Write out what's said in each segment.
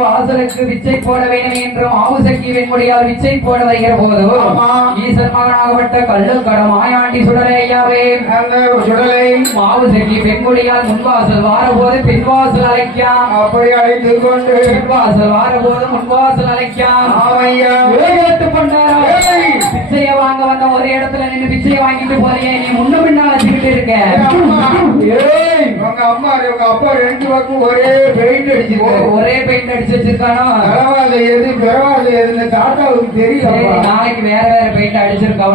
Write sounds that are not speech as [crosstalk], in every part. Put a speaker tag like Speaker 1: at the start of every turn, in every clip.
Speaker 1: வாசலுக்கு விச்சை போட வேண்டும் என்றும் ஆவுசக்கி வெண்முடியால் விச்சை போட வருகிற போது. ஈசன் மகனாகப்பட்ட கள்ளு கடம் மாயாண்டி சுடரே ஐயாவே.
Speaker 2: சுடலை
Speaker 1: பெண்குடியால் முன்வாசல் வாரபோது பின்வாசல் அழைக்காம்
Speaker 2: அப்படி அழைத்து கொண்டு
Speaker 1: பின்வாசல் வாரபோது முன்வாசல் அழைக்காம்
Speaker 2: ஆமையா.
Speaker 1: பிச்சைய வாங்க வந்த ஒரு இடத்துல நின்னு பிச்சைய வாங்கிட்டு போறியே. நீ முன்ன பின்னால வச்சுக்கிட்டு இருக்க.
Speaker 2: உங்க அம்மா உங்க அப்பா ரெண்டு பக்கம் ஒரே பெயிண்ட் அடிச்சிருக்காரு
Speaker 1: ஒரே பெயிண்ட் அடிச்சு வச்சிருக்கானோ
Speaker 2: பரவாயில்ல எது பரவாயில்ல எதுன்னு தாத்தாவுக்கு தெரியல
Speaker 1: நாளைக்கு வேற வேற பெயிண்ட் அடிச்சிருக்க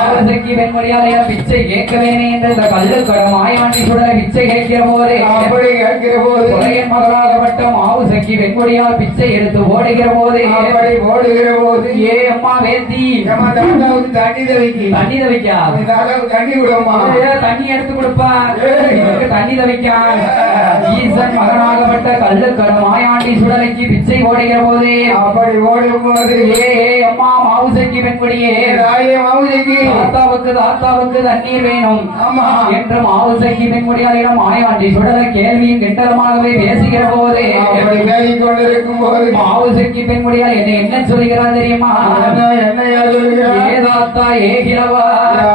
Speaker 1: ஆவசக்கி வெண்மொழியாலையா பிச்சை கேட்க வேணே என்ற இந்த கல்லு கடம் மாயாண்டி சுடர பிச்சை கேட்கிற போதே.
Speaker 2: அப்படி கேட்கிற போது.
Speaker 1: கொலையன் மகளாகப்பட்ட மாவு சக்கி வெண்கொடியால் பிச்சை எடுத்து ஓடுகிற போது.
Speaker 2: அப்படி ஓடுகிற போது.
Speaker 1: ஏ அம்மா வேந்தி.
Speaker 2: தண்ணி தவிக்கி
Speaker 1: தண்ணி தவிக்கா
Speaker 2: தண்ணி விடுமா
Speaker 1: தண்ணி எடுத்து கொடுப்பா
Speaker 2: ஏய்.
Speaker 1: எனக்கு தண்ணி தவிக்கா ஈசன் மகனாகப்பட்ட கல்லு மாயாண்டி சுடலைக்கு பிச்சை ஓடுகிற போது
Speaker 2: அப்படி ஓடும் போது
Speaker 1: ஏ ஏ, அம்மா மாவு சக்கி வெண்கொடியே
Speaker 2: ராய மாவுலிக்கு
Speaker 1: தாத்தாவுக்கு தாத்தாவுக்கு தண்ணீர் வேணும். என்று மாவு சக்கி வெண்கொடியாரிடம் மாயாண்டி சுடல கேள்வியும் கிண்டலமாகவே பேசுகிற போது
Speaker 2: அப்படி பேசிக் கொண்டிருக்கும் போது
Speaker 1: மாவு சக்கி பெண்முடியால் என்ன என்ன சொல்கிறார் தெரியுமா?
Speaker 2: என்ன என்னையா சொல்கிறார்?
Speaker 1: ஏதாத்தா ஏகிலவா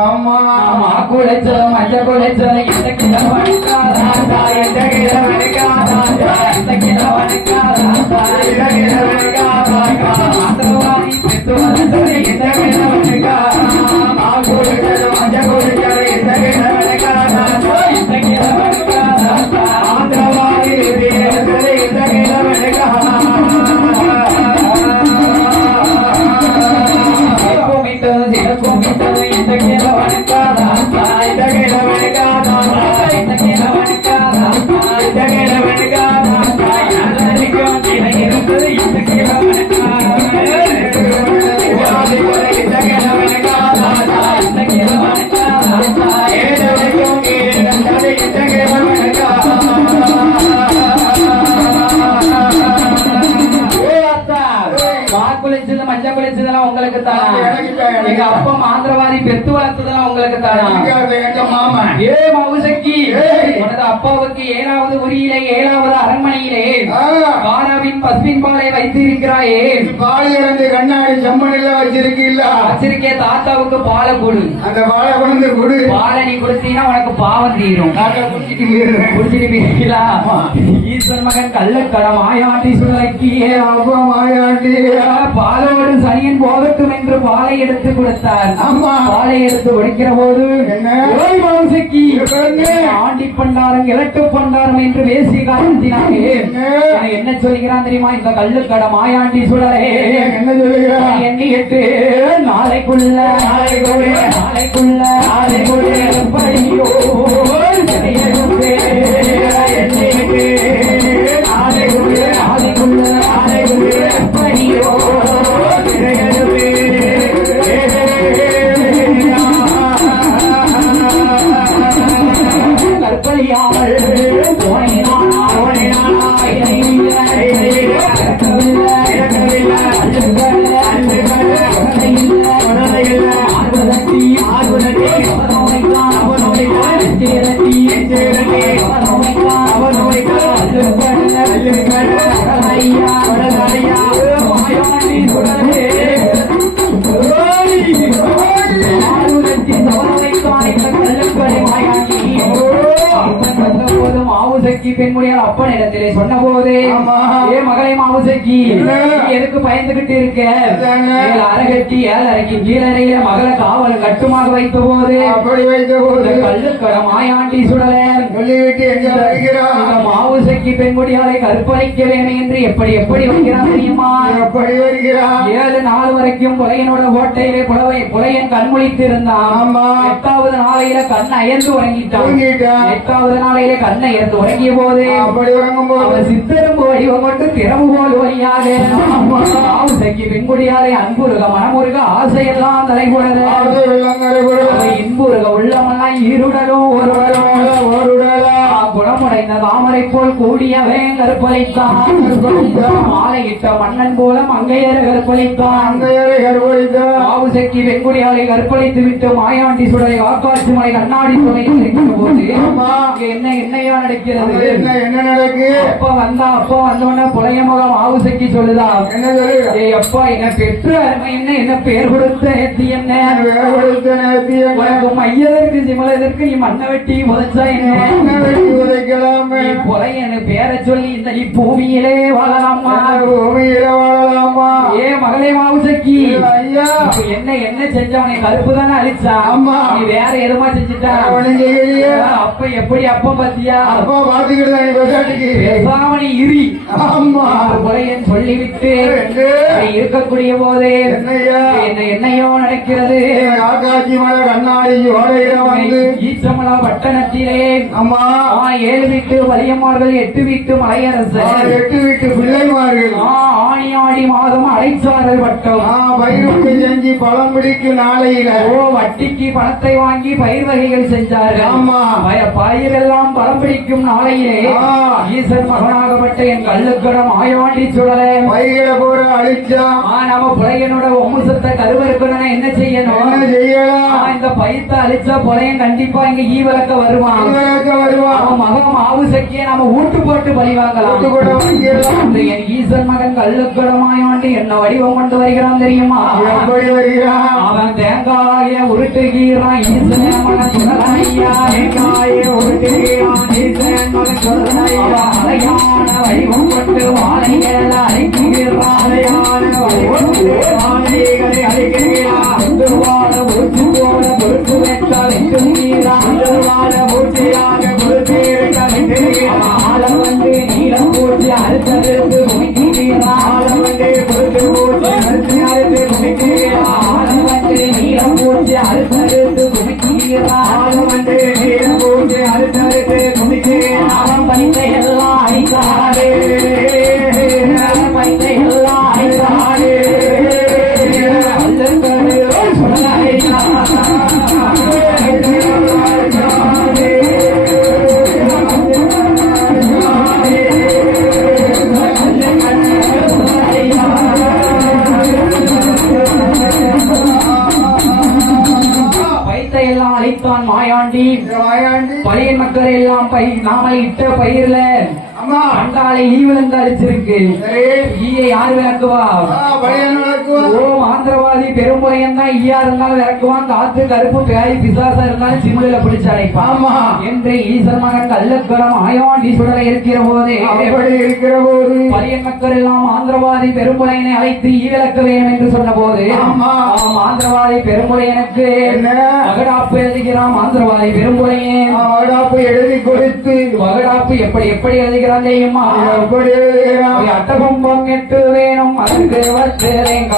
Speaker 2: அம்மா.
Speaker 1: மா குலைச்சல மஞ்ச எங்க
Speaker 2: தான்.
Speaker 1: அப்பா பெத்து வளர்த்ததெல்லாம் உங்களுக்கு தான்
Speaker 2: எங்க மாமா?
Speaker 1: ஏ மவுசக்கி. உனது அப்பாவுக்கு ஏழாவது உரியிலே ஏழாவது அரண்மனையிலே
Speaker 2: ஆ.
Speaker 1: வாராவின் பஸ்மின் பாலை வைத்திருக்கிறாயே.
Speaker 2: பால் இறந்து கண்ணாடி செம்மணில வச்சிருக்கீல்ல
Speaker 1: வச்சிருக்கே தாத்தாவுக்கு பாலை கொடு.
Speaker 2: அந்த பாலை கொண்டு குடு.
Speaker 1: பாலை நீ கொடுத்தீங்கன்னா உனக்கு பாவம் தீரும்.
Speaker 2: குடிச்சிட்டு
Speaker 1: ஈஸ்வரன் மகன் கள்ளக்கடம் ஆயாட்டி சுழக்கியே
Speaker 2: அப்பா மாயாண்டி
Speaker 1: பாலோடு சனியன் போகட்டும் என்று பாலை எடுத்து கொடுத்தார்.
Speaker 2: ஆமா.
Speaker 1: பாலை எடுத்து ஒடிக்கிற போது? ஆண்டி பண்டாரம் இலட்டு பண்டாரம் என்று பேசி காரணத்தினாலே
Speaker 2: என்ன?
Speaker 1: சொல்கிறான் தெரியுமா? இந்த கள்ளுக்கட மாயாண்டி சுடரே.
Speaker 2: என்ன சொல்லுகிறான்
Speaker 1: எண்ணி எட்டு நாளைக்குள்ள நாளைக்குள்ள நாளைக்குள்ள நாளைக்குள்ள அழுகல்ல, பெண்முடியால் அப்பன் இடத்திலே சொன்ன போது. ஏ மகளே? நீ எதுக்கு பயந்துகிட்டு இருக்க அரைகட்டி ஏழரைக்கு கீழறையில மகளை காவல் கட்டுமாக வைத்த போது
Speaker 2: அப்படி வைத்த போது
Speaker 1: கல்லுக்கட மாயாண்டி சுடல
Speaker 2: சொல்லிவிட்டு எங்க வருகிறான்
Speaker 1: மாவுசக்கி பெண்முடியாலை கற்பழிக்க வேணும் என்று எப்படி எப்படி வைக்கிறான் தெரியுமா
Speaker 2: எப்படி வருகிறான்
Speaker 1: ஏழு நாள் வரைக்கும் புலையனோட ஓட்டையிலே புலவை புலையன் கண்முழித்து இருந்தான்
Speaker 2: ஆமா.
Speaker 1: எட்டாவது நாளையில கண் அயர்ந்து உறங்கிட்டான். எட்டாவது நாளையில கண் அயர்ந்து உறங்கிய போது
Speaker 2: அப்படி உறங்கும் போது
Speaker 1: சித்தரும் வடிவம் கொண்டு திறவு போல் வழியாக சக்கி பெண்குடியாரை அன்புருக மனமுருக ஆசையெல்லாம் அவன் இன்புருக உள்ளமெல்லாம் இருடலும் ஒருவரும்
Speaker 2: ஓருடலா
Speaker 1: குணமுடைய இந்த தாமரை போல் கூடியவன் கருப்பளித்தான் மாலையிட்ட மன்னன் போல மங்கையர கருப்பளித்தான்
Speaker 2: அங்கையரை கருவழித்தான்
Speaker 1: மாவுசக்கி வெண்குடியாலை கற்பழித்து விட்டு மாயாண்டி சுடரை வாக்காட்சி மலை கண்ணாடி இருக்கிற போது என்ன என்னையா நடக்கிறது?
Speaker 2: என்ன என்ன நடக்கு?
Speaker 1: அப்பா வந்தா அப்பா வந்தோடனே புலைய மகம் மாவுசக்கி சொல்லுதா?
Speaker 2: என்ன சொல்லு
Speaker 1: அப்பா என்ன பெற்று அருமை என்ன என்ன பேர் கொடுத்த நேர்த்தி என்ன?
Speaker 2: வேறுபடுத்த நேர்த்தி என்ன?
Speaker 1: உனக்கு மையதற்கு சிமலதற்கு நீ மண்ணை வெட்டி புதைச்சா என்ன? பேரை சொல்லி இந்த இப்பூமியிலே வாழலாமா?
Speaker 2: பூமியில வாழலாமா?
Speaker 1: ஏ மகளே மாவுசக்கி.
Speaker 2: ஐயா.
Speaker 1: என்ன என்ன செஞ்சவனை? கருப்பு தானே அழிச்சா?
Speaker 2: ஆமா.
Speaker 1: நீ வேற எதுமா செஞ்சுட்டா? அப்ப எப்படி அப்ப பாத்தியா
Speaker 2: அப்பா பாத்துக்கிட்டு
Speaker 1: பேசாம நீ இரி.
Speaker 2: ஆமா.
Speaker 1: புலையன் சொல்லிவிட்டு இருக்கக்கூடிய போதே என்ன என்னையோ நடக்கிறது.
Speaker 2: ஆகாட்சி மலை கண்ணாடி
Speaker 1: ஈச்சமலா பட்டணத்திலே
Speaker 2: அம்மா.
Speaker 1: ஏழு வீட்டு வலியம்மார்கள் எட்டு வீட்டு மலையரசர்
Speaker 2: எட்டு வீட்டு பிள்ளைமார்கள்.
Speaker 1: ஆடி மாதம் அடைச்சாரல் வட்டம்.
Speaker 2: பயிருக்கு செஞ்சு பழம் பிடிக்கும் நாளையில.
Speaker 1: ஓ வட்டிக்கு பணத்தை வாங்கி பயிர் வகைகள் செஞ்சார்கள்.
Speaker 2: ஆமா.
Speaker 1: பய- பயிரெல்லாம் பலம் பிடிக்கும் நாளையிலே. ஈசன் மகனாகப்பட்ட என் கல்லுக்கடம் ஆயாண்டி சுடல.
Speaker 2: பைகளை போற அழிச்சா?
Speaker 1: ஆ நம்ம புலையனோட வம்சத்தை கருவறுக்கணும்னா என்ன செய்யணும்?
Speaker 2: செய்யலாம்?
Speaker 1: இந்த பயிர்த்த அழிச்சா புலையன் கண்டிப்பா இங்க ஈவலக்க வருவான்.
Speaker 2: வருவான்.
Speaker 1: அவன் மகன் மாவு சக்கிய நாம ஊட்டு போட்டு பலி வாங்கலாம். என் ஈசன் மகன் கல்லுக்கடமாயாண்டு என்ன வடிவம் கொண்டு வருகிறான் தெரியுமா? அவன் தேங்காய உருட்டுகிறான் ஈசன் மகன் சுடலையா தேங்காய உருட்டுகிறான் ஈசன் மகன் சுடலையா அலையான வடிவம் கொண்டு வாழைகளை அழைக்கிறான் அலையான வடிவம் கொண்டு வாழைகளை அழைக்கிறான் அவன் பணித்த எல்லாம் அழித்தாரே மக்கள் எல்லாம் பை நாம இட்ட பயிர்ல
Speaker 2: அம்மா
Speaker 1: அண்டாலை ஈ விழுந்து அடிச்சிருக்கு.
Speaker 2: சரி.
Speaker 1: ஈயை யார் விளக்குவா ஆந்திரவாதி பெரும்புறையன் தான் ஈயா இருந்தாலும் விளக்குவான் காத்து கருப்பு பேய் பிசாசா இருந்தாலும் சிமுலில பிடிச்சு அடைப்பான்
Speaker 2: ஆமா.
Speaker 1: என்று ஈசன் மகன் கள்ளக்கரம் ஆயாண்டி சுடலை இருக்கிற போதே
Speaker 2: அப்படி இருக்கிற போது
Speaker 1: பழைய மக்கள் எல்லாம் ஆந்திரவாதி பெரும்புலையனை அழைத்து ஈ விளக்க வேண்டும் என்று சொன்ன போது
Speaker 2: ஆமா.
Speaker 1: ஆம், ஆந்திரவாதி பெரும்புலையனுக்கு
Speaker 2: என்ன?
Speaker 1: மகடாப்பு எழுதுகிறான் ஆந்திரவாதி பெரும்புலையன்
Speaker 2: அவடாப்பு எழுதி கொடுத்து.
Speaker 1: மகடாப்பு எப்படி எப்படி எழுதுகிறான் தெரியுமா?
Speaker 2: எப்படி எழுதுகிறான்?
Speaker 1: அட்டகும்பம் எட்டு வேணும் அதற்கு வச்சு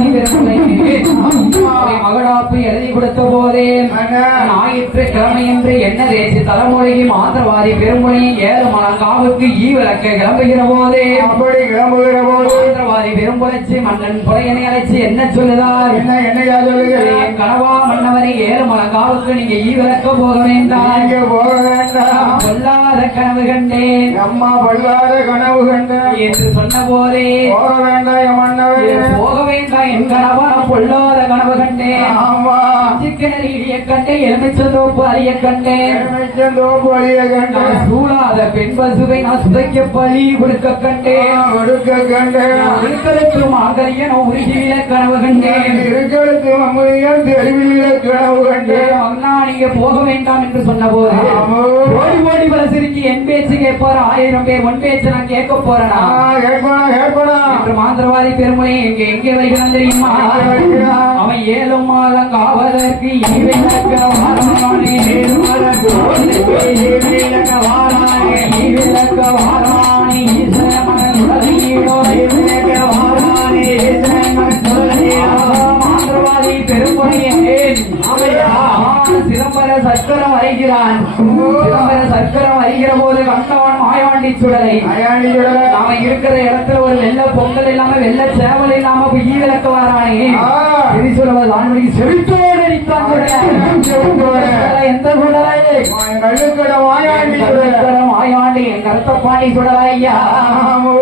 Speaker 1: [laughs] மகளாப்பு எழுதி கொடுத்த போதே ஞாயிற்று கிழமை என்று என்ன தேசி தலைமுறைக்கு மாத்திரவாதி பெருமொழி ஏழு மலங்காவுக்கு ஈ விளக்க கிளம்புகிற போதே
Speaker 2: அப்படி கிளம்புகிற போது
Speaker 1: மாத்திரவாதி பெரும்புரட்சி மன்னன் புலையனை அழைச்சி என்ன சொல்லுதார்
Speaker 2: என்ன என்னையா சொல்லுகிறேன்
Speaker 1: கனவா மன்னவனை ஏழு மலங்காவுக்கு நீங்க ஈ விளக்க போக வேண்டாம்
Speaker 2: போக வேண்டாம்
Speaker 1: கனவு கண்டேன்.
Speaker 2: அம்மா பல்லாத கனவு கண்ட
Speaker 1: என்று சொன்ன போதே
Speaker 2: போக வேண்டாம் என் மன்னவன்
Speaker 1: போக வேண்டாம் என் கனவா பொல்லாத கனவு கண்டேன்.
Speaker 2: ஆமா.
Speaker 1: சிக்கனரிடைய கண்டேன் கண்டேன். எலுமிச்சந்தோப்பு அறிய கண்டேன்.
Speaker 2: எலுமிச்சந்தோப்பு
Speaker 1: நான் சூழாத பெண் பசுவை நான் சுதைக்க பலி கொடுக்க கண்டேன்.
Speaker 2: கொடுக்க கண்டு
Speaker 1: இருக்கிறது மாங்கல்யன் உருகிவில கனவு கண்டேன்.
Speaker 2: இருக்கிறது அம்மையால் தெளிவில் கனவு கண்டு
Speaker 1: அண்ணா நீங்க போக வேண்டாம் என்று சொன்ன போது. ஓடி ஓடி பல சிரிச்சு என் பேச்சு கேட்பார்? ஆயிரம் பேர் உன் பேச்சு நான் கேட்க போறேனா? மாந்திரவாதி பெருமுறை எங்க எங்கே வருகிறான் தந்தை தெரியுமா அவன் ஏழும் மாதம் காவதற்கு இவிலக்க வாரானே சுடலை
Speaker 2: அயாண்டி சுடலை.
Speaker 1: நாம இருக்கிற இடத்துல ஒரு வெள்ள பொங்கல் இல்லாம வெள்ள சேவல் இல்லாம ஈ விளக்க வரானே
Speaker 2: ஆ.
Speaker 1: திரிசூலவர் ஆண்மணி செவித்தோடு அடித்தான்
Speaker 2: செவித்தோடு.
Speaker 1: சுடலை. எந்த சுடலை
Speaker 2: சுடலை.
Speaker 1: ஆயாண்டி என் கருத்தப்பாண்டி சுடலை ஐயா?
Speaker 2: ஆமோ.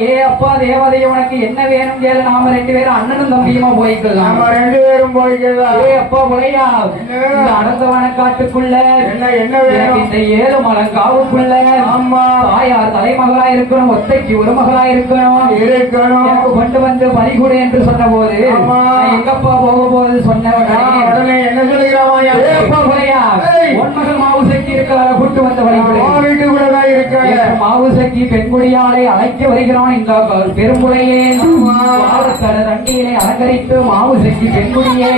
Speaker 1: ஏ அப்பா தேவதை உனக்கு என்ன வேணும் கேளு. நாம ரெண்டு பேரும் அண்ணனும் தம்பியுமா போய்க்கலாம்
Speaker 2: நம்ம ரெண்டு பேரும் போய்க்கலாம்
Speaker 1: ஏ அப்பா புலையா இந்த அடந்தவன காட்டுக்குள்ள
Speaker 2: என்ன என்ன வேணும்?
Speaker 1: இந்த ஏழு மலங்காவுக்குள்ள
Speaker 2: ஆமா.
Speaker 1: தாயார் தலைமகளா இருக்கணும் ஒத்தைக்கு ஒரு மகளா இருக்கணும்.
Speaker 2: இருக்கணும்.
Speaker 1: எனக்கு கொண்டு வந்து பறிகொடு என்று சொன்ன போது எங்கப்பா போக போது சொன்ன உடனே
Speaker 2: என்ன ஏய்.
Speaker 1: உன் மகள் மாவுசக்தி இருக்கிற கூட்டு வந்த வழிபடு மாவுசக்தி பெண்குடியாளை அழைக்க வருகிறான் இந்த. வாழக்கட தண்டியிலே அலங்கரித்து மாவுசக்தி பெண்குடியே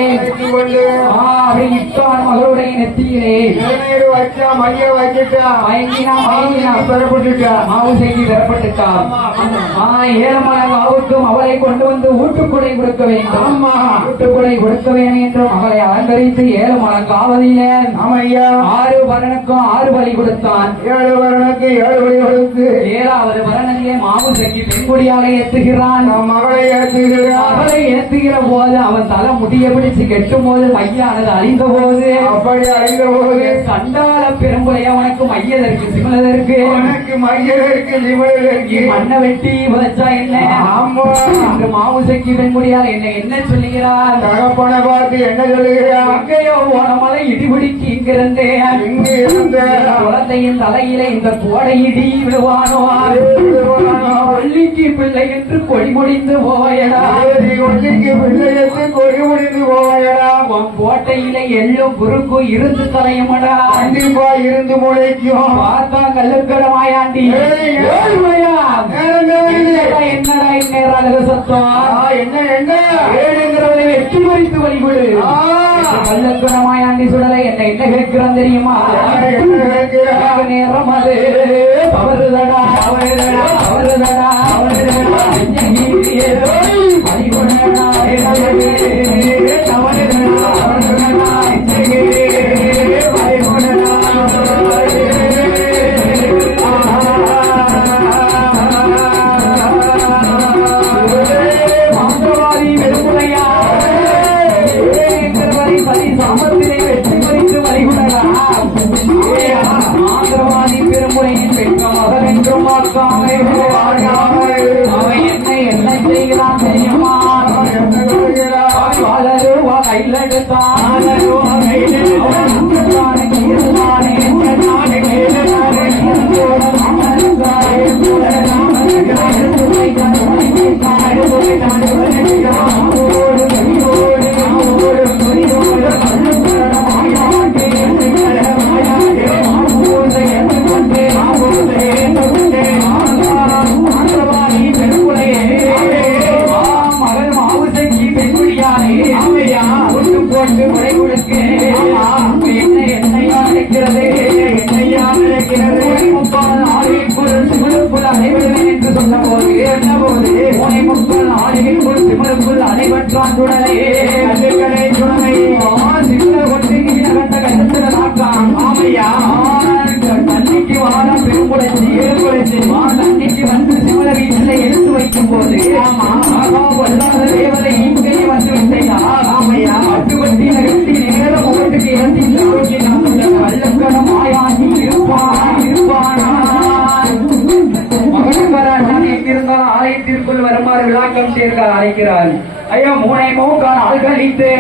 Speaker 1: இட்டான் மகளுடைய நெத்தியிலே.
Speaker 2: மைய வச்சுட்டா.
Speaker 1: மயங்கினா மயங்கினா
Speaker 2: பெறப்பட்டுட்டா.
Speaker 1: மாவு செய்தி பெறப்பட்டுட்டார் ஆ, ஏழுமலங்காவுக்கும் அவளை கொண்டு வந்து ஊட்டுக்குடை கொடுக்க வேண்டும்.
Speaker 2: ஆமா.
Speaker 1: ஊட்டுக்குடை கொடுக்க வேண்டும். என்றும் அவளை அலங்கரித்து ஏழுமலங்காவதிலே
Speaker 2: ஆமையா.
Speaker 1: ஆறு வரனுக்கும் ஆறு பலி கொடுத்தான்.
Speaker 2: ஏழு வருடனுக்கு ஏழு வழிகளுக்கு
Speaker 1: ஏழாவது மாவு சங்கி பெண்குடியாலை ஏத்துகிறான்
Speaker 2: நம் மகளை ஏற்றுகிறார்.
Speaker 1: அவளை ஏத்துகிற போது அவன் தலை முடிய பிடிச்சு கெட்டும் போது மையானது அழிந்த போது
Speaker 2: அப்படி அறிந்த போது
Speaker 1: சண்டாள பெரும்புடைய மையதற்கு சிமலதற்கு
Speaker 2: உனக்கு மையதற்கு நிமிடதற்கு
Speaker 1: மண்ணை வெட்டி வச்சா என்ன?
Speaker 2: ஆமா.
Speaker 1: அங்கு மாவுசக்கி பெண்முடியால் என்ன என்ன சொல்லுகிறார்?
Speaker 2: தகப்பனை பார்த்து என்ன சொல்லுகிறார்?
Speaker 1: எங்கேயோ ஓனமலை இடிபிடிக்கு இங்கிருந்தே
Speaker 2: இங்கு இருந்த
Speaker 1: குழந்தையின் தலையில இந்த கோடை இடி விழுவானோ பள்ளிக்கு பிள்ளை என்று கொடி முடிந்து போயடா.
Speaker 2: ஒல்லிக்கு பிள்ளையத்து கொடி முடிந்து போயடா
Speaker 1: உன் கோட்டையில எள்ளும் குறுக்கும் இருந்து தலையுமடா.
Speaker 2: கண்டிப்பா இருந்து முளைக்கும்.
Speaker 1: பார்த்தா கல்லுக்கடமாயாண்டி. என்னடா இந்நேரம் சத்தம்
Speaker 2: என்ன என்ன?
Speaker 1: ஏழுங்கிறவனை வெற்றி குறித்து வழிபடு
Speaker 2: ஆ.
Speaker 1: கள்ளக்குணமாயாண்டி சுடலை என்ன என்ன கேட்கிறான் தெரியுமா? நேரம் அது. தவறுதடா தவறுதடா தவறுதடா. தவறுதடா. No hay nada que. என்னையா முப்பால் ஆளுக்குள் சிமலுக்குள் அனைவருமே என்று சொன்ன போது என்ன போது உனை முப்பால் அனைவற்றான் சுடலே சுடலை கொண்டு கண்ட ஆமையா தண்ணிக்கு வாழ பெருங்குடைச்சி ஏற்படுத்தி வா தண்ணிக்கு வந்து வீட்டில் எடுத்து வைக்கும் போது ஆமா வல்லாத தேவதை இங்கே வந்து விட்டையா ஆமையா நகர்த்தி நேர முகட்டுக்கு இறந்தி இருப்பானா? ஆலயத்திற்குள் வருமாறு விழாக்கம் சேர்க்க அழைக்கிறார் ஐயா மூனை மூக்கான் அல்கழித்து